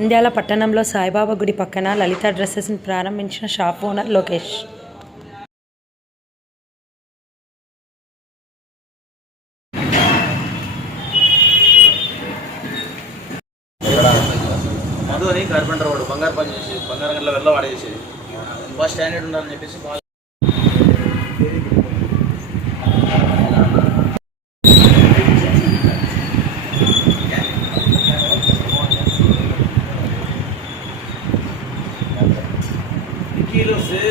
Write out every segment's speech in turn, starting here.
నంద్యాల పట్టణంలో సాయిబాబా గుడి పక్కన లలిత డ్రెస్సెస్ని ప్రారంభించిన షాప్ ఓనర్ లోకేష్. మధు అని కార్పెంటర్ వాడు బంగారు పని చేసి బంగారం గంటల వెళ్ళ వాడేసి బాగా స్టాండర్డ్ ఉండాలని చెప్పేసి బాగా కిలో వస్తుంది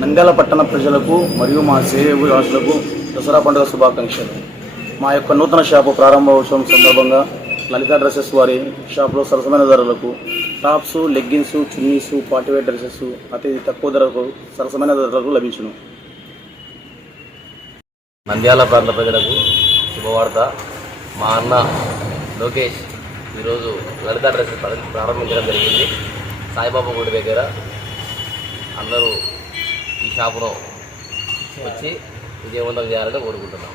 నంద్యాల పట్టణ ప్రజలకు మరియు మా సేవ వాసులకు దసరా పండుగ శుభాకాంక్షలు. మా యొక్క నూతన షాపు ప్రారంభోత్సవం సందర్భంగా లలిత డ్రెస్సెస్ వారి షాపులో సరసమైన ధరలకు tops leggings chunnis partywear dresses అతి తక్కువ ధరకు సరసమైన ధరలకు లభించును. నంద్యాల ప్రాంత ప్రజలకు శుభవార్త. మా అన్న లోకేష్ ఈరోజు లలిత డ్రెస్ ప్రారంభించడం జరిగింది. సాయిబాబా గుడి దగ్గర అందరూ ఈ షాపును వచ్చి విజయవంతం చేయాలని కోరుకుంటున్నాం.